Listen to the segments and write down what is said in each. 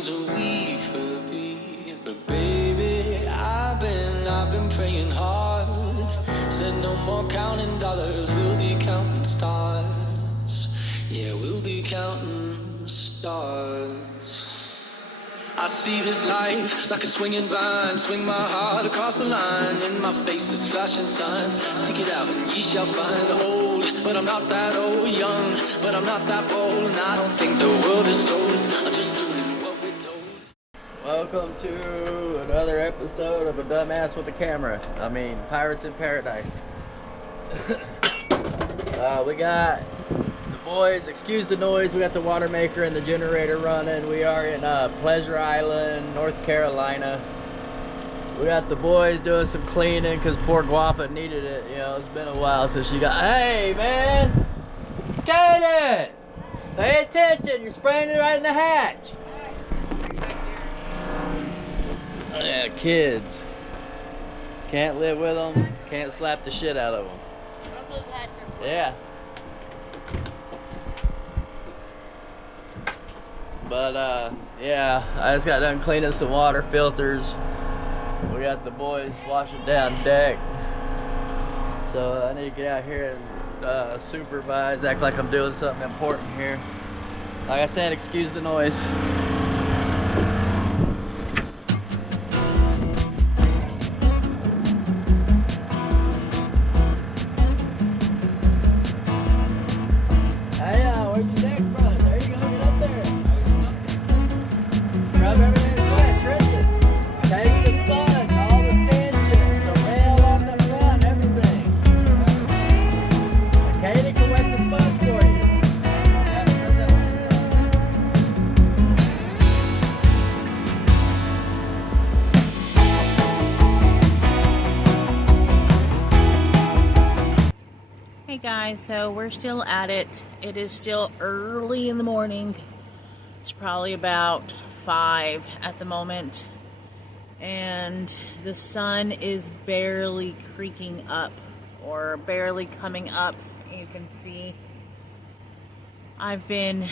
things we could be. But baby, I've been praying hard. Said no more counting dollars, we'll be counting stars. Yeah, we'll be counting stars. I see this life like a swinging vine. Swing my heart across the line. In my face is flashing signs. Seek it out and ye shall find. Old, but I'm not that old. Young, but I'm not that bold. And I don't think the world is sold. I'm just doing what we're told. Welcome to another episode of A Dumbass with a Camera. I mean, Pirates in Paradise. We got the boys, excuse the noise, we got the water maker and the generator running. We are in Pleasure Island, North Carolina. We got the boys doing some cleaning because poor Guapa needed it. You know, it's been a while since she got... Hey, man! Kaden! Pay attention, you're spraying it right in the hatch. Oh, yeah, kids. Can't live with them, can't slap the shit out of them. Yeah. But yeah, I just got done cleaning some water filters. We got the boys washing down deck. So I need to get out here and supervise, act like I'm doing something important here. Like I said, excuse the noise. Guys, so we're still at it. It is still early in the morning. It's probably about 5 at the moment, and the sun is barely creaking up or barely coming up. You can see I've been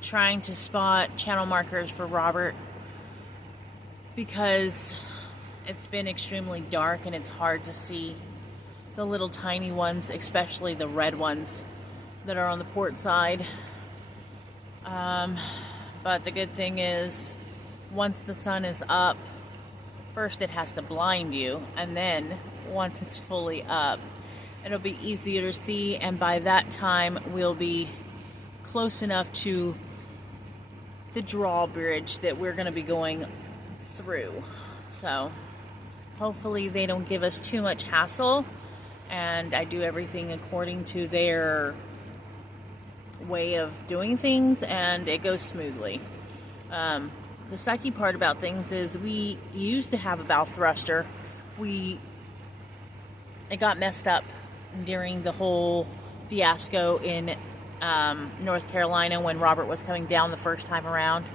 trying to spot channel markers for Robert because it's been extremely dark and it's hard to see the little tiny ones, especially the red ones that are on the port side. But the good thing is, once the sun is up, first it has to blind you, and then once it's fully up, it'll be easier to see, and by that time we'll be close enough to the drawbridge that we're going to be going through. So hopefully they don't give us too much hassle, and I do everything according to their way of doing things, and it goes smoothly. The sucky part about things is we used to have a bow thruster. It got messed up during the whole fiasco in North Carolina when Robert was coming down the first time around,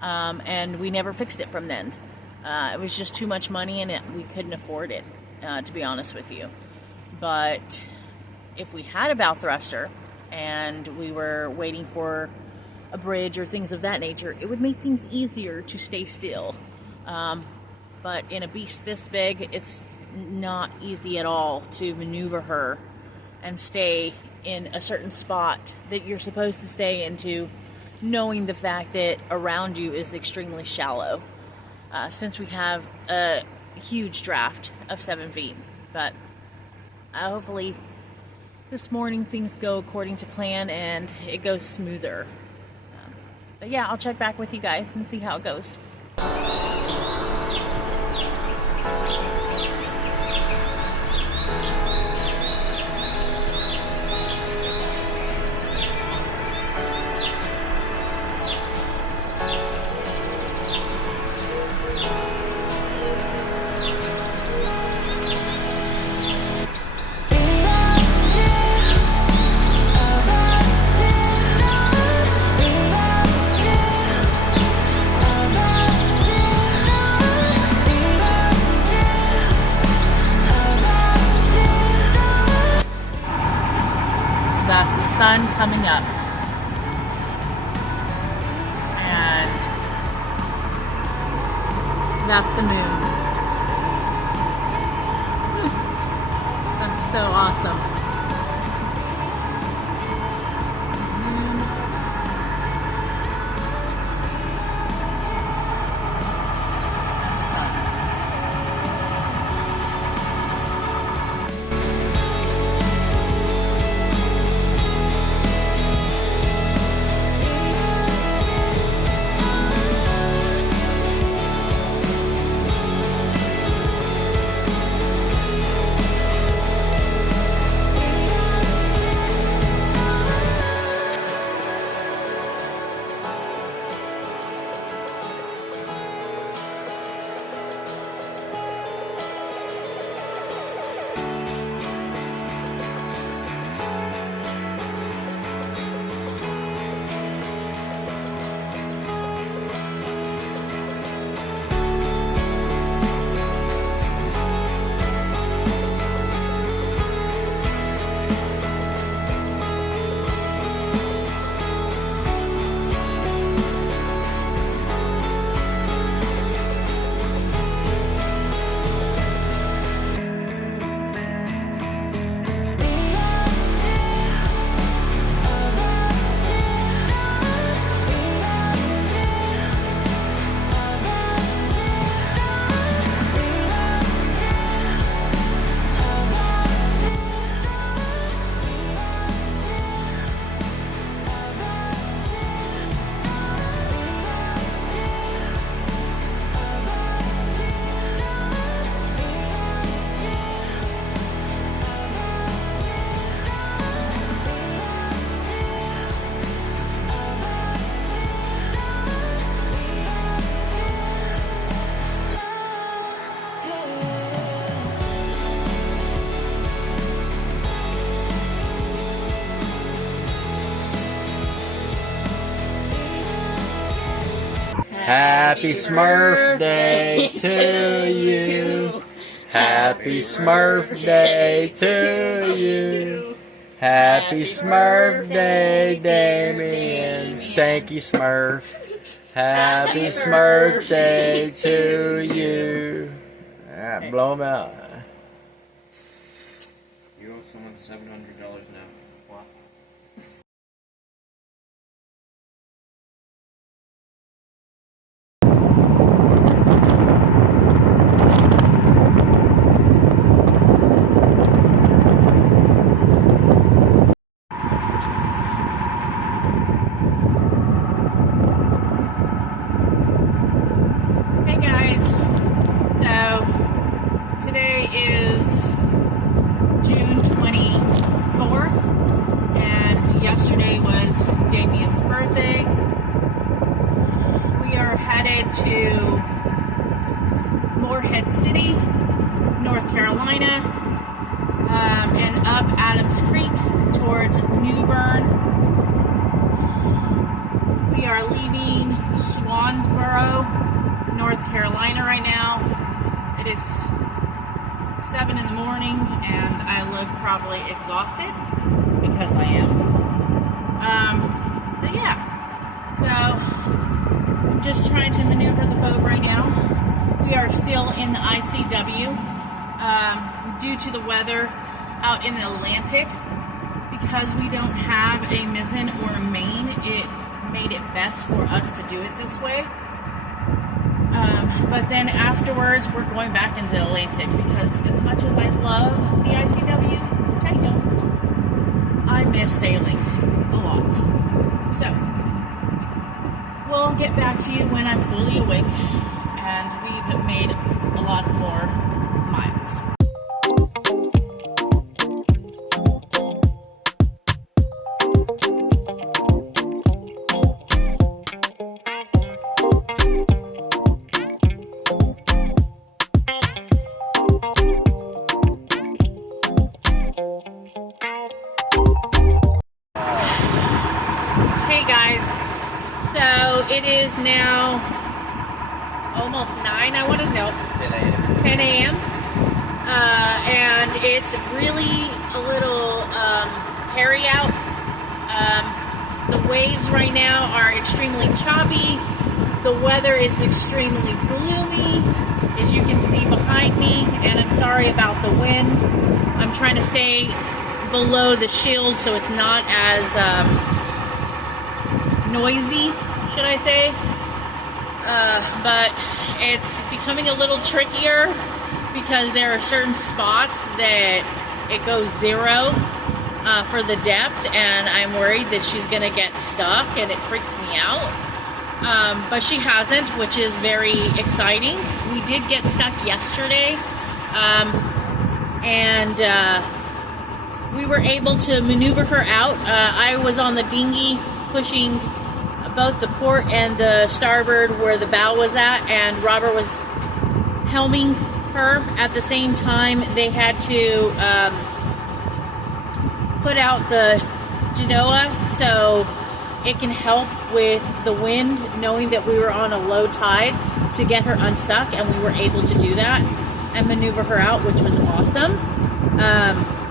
and we never fixed it from then. It was just too much money, and we couldn't afford it, to be honest with you. But if we had a bow thruster and we were waiting for a bridge or things of that nature, it would make things easier to stay still. But in a beast this big, it's not easy at all to maneuver her and stay in a certain spot that you're supposed to stay into, knowing the fact that around you is extremely shallow, since we have a huge draft of 7 feet. But hopefully this morning things go according to plan and it goes smoother. But yeah, I'll check back with you guys and see how it goes. Sun coming up, and That's the moon. That's so awesome. And the sun. Happy Smurf Day to you. Happy Smurf Day to you. Happy Smurf Day, Damian, Stanky Smurf. Happy Smurf Day to you. Alright, blow him out. You owe someone $700 now. Wow. Hey guys, so today is June 24th and yesterday was Damian's birthday. We are headed to Morehead City, North Carolina, and up Adams Creek towards New Bern. We are leaving Swansboro, North Carolina right now. It is 7 in the morning and I look probably exhausted because I am. But yeah, so I'm just trying to maneuver the boat right now. We are still in the ICW due to the weather out in the Atlantic. Because we don't have a mizzen or a main, it made it best for us to do it this way. But then afterwards, we're going back into the Atlantic because as much as I love the ICW, which I don't, I miss sailing a lot. So, we'll get back to you when I'm fully awake and we've made a lot more miles. It is now almost 9, I want to know. 10 a.m. 10 a.m. And it's really a little hairy out. The waves right now are extremely choppy, The weather is extremely gloomy, as you can see behind me, and I'm sorry about the wind. I'm trying to stay below the shield so it's not as noisy, should I say. But it's becoming a little trickier because there are certain spots that it goes zero for the depth, and I'm worried that she's going to get stuck, and it freaks me out. But she hasn't, which is very exciting. We did get stuck yesterday, and we were able to maneuver her out. I was on the dinghy pushing both the port and the starboard where the bow was at, and Robert was helming her at the same time. They had to put out the genoa so it can help with the wind, knowing that we were on a low tide, to get her unstuck, and we were able to do that and maneuver her out, which was awesome.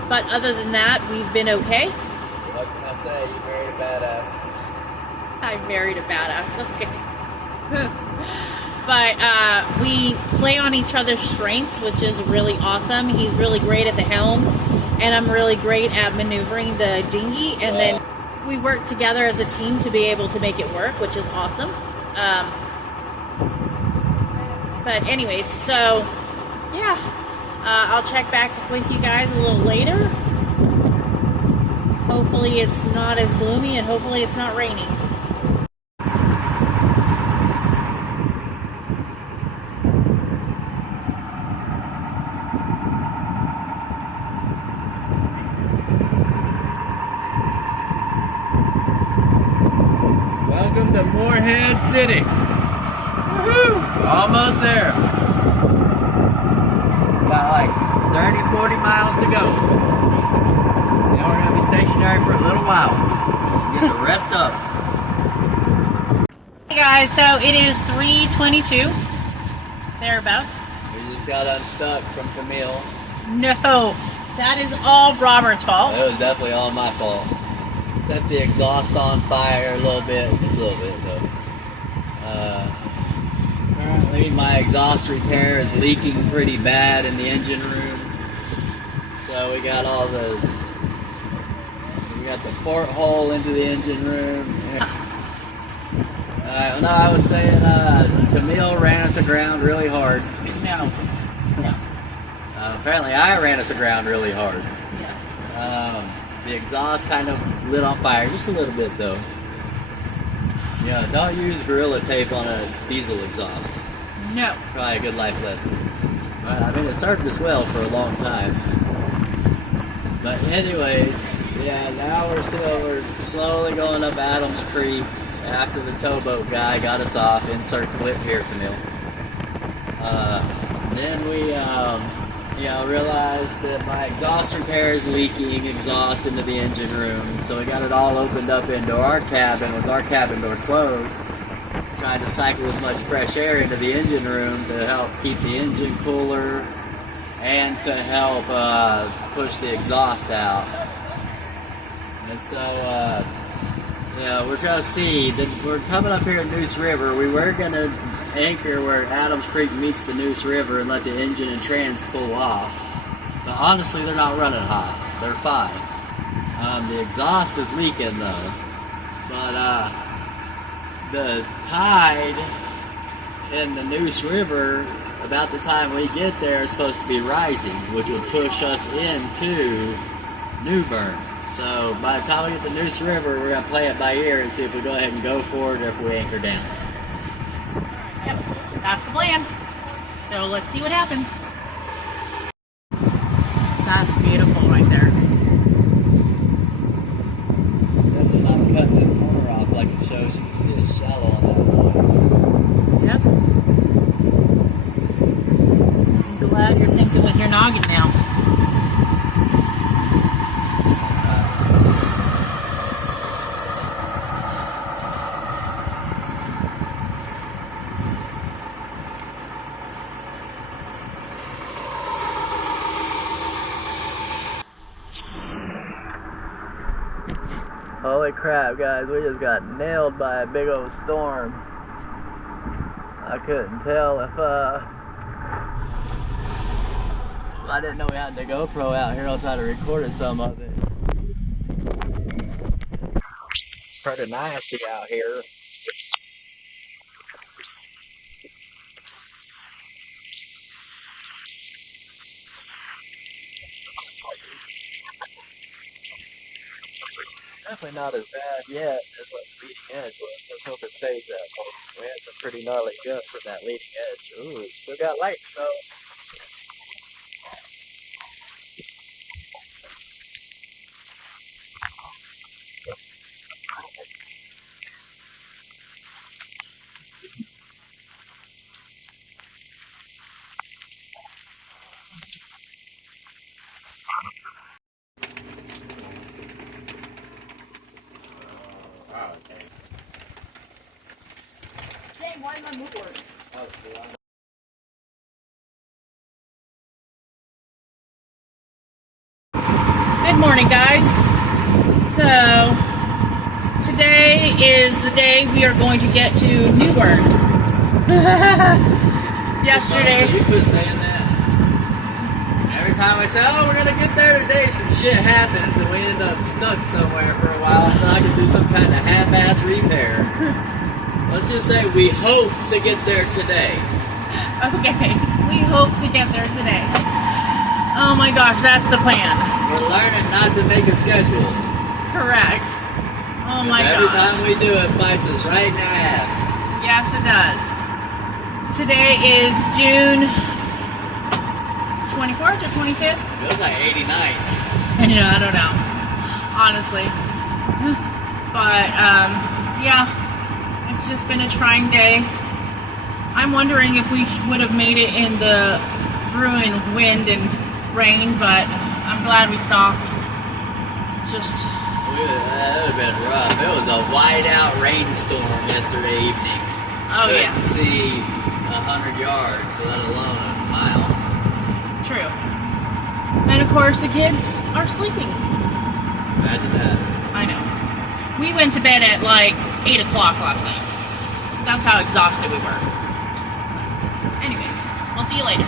But other than that, we've been okay. What can I say? You married a badass. I married a badass, okay. But we play on each other's strengths, which is really awesome. He's really great at the helm, and I'm really great at maneuvering the dinghy, and then we work together as a team to be able to make it work, which is awesome. But anyways, so yeah, I'll check back with you guys a little later. Hopefully it's not as gloomy, and hopefully it's not raining. Welcome to Morehead City. Woohoo! Almost there. Got like 30-40 miles to go. Then we're going to be stationary for a little while. Get the rest up. Hey guys, so it is 3:22, thereabouts. We just got unstuck from Camille. No, that is all Robert's fault. It was definitely all my fault. Set the exhaust on fire a little bit, just a little bit though. Currently my exhaust repair is leaking pretty bad in the engine room. So we got the porthole into the engine room. No, I was saying Camille ran us aground really hard. No. Apparently I ran us aground really hard. Yes. The exhaust kind of lit on fire, just a little bit though. Yeah, don't use Gorilla Tape on a diesel exhaust. No. Probably a good life lesson. But, I mean, it served us well for a long time. But anyways, yeah, now we're slowly going up Adams Creek after the towboat guy got us off. Insert clip here, Camille. Then we, realized that my exhaust repair is leaking exhaust into the engine room. So we got it all opened up into our cabin with our cabin door closed. Trying to cycle as much fresh air into the engine room to help keep the engine cooler and to help push the exhaust out. And so, we're trying to see that we're coming up here at Neuse River. We were going to anchor where Adams Creek meets the Neuse River and let the engine and trans cool off. But honestly, they're not running hot. They're fine. The exhaust is leaking though. But the tide in the Neuse River, about the time we get there, is supposed to be rising, which would push us into New Bern. So by the time we get to Neuse River, we're going to play it by ear and see if we go ahead and go for it or if we anchor down. Yep, that's the plan. So let's see what happens. That's beautiful right there. Definitely not cutting this corner off like it shows. You can see it's shallow on that line. Yep. I'm glad you're thinking with your noggin now. Holy crap, guys, we just got nailed by a big old storm. I couldn't tell if I didn't know we had the GoPro out here, else I'd have recorded some of it. Pretty nasty out here. Definitely not as bad yet as what the leading edge was. Let's hope it stays that way. We had some pretty gnarly gusts from that leading edge. Ooh, it's still got light though. Dang, why is my move working? Good morning, guys. So, today is the day we are going to get to New Bern. Yesterday. You quit saying that. Every time I say, oh, we're gonna get there today, some shit happens and we end up stuck somewhere for a while until I can do some kind of half-ass repair. Let's just say we hope to get there today. Okay, we hope to get there today. Oh my gosh, that's the plan. We're learning not to make a schedule. Correct. Oh my gosh. Every time we do it, bites us right in the ass. Yes, it does. Today is June 24th or 25th? Feels like 89. I don't know. Honestly. But, yeah. It's just been a trying day. I'm wondering if we would have made it in the brewing wind and rain, but I'm glad we stopped. Just... That would have been rough. It was a white-out rainstorm yesterday evening. Oh, yeah. Couldn't see 100 yards, let alone a mile. True. And of course the kids are sleeping. Imagine that. I know. We went to bed at like 8 o'clock last night. That's how exhausted we were. Anyways, we'll see you later.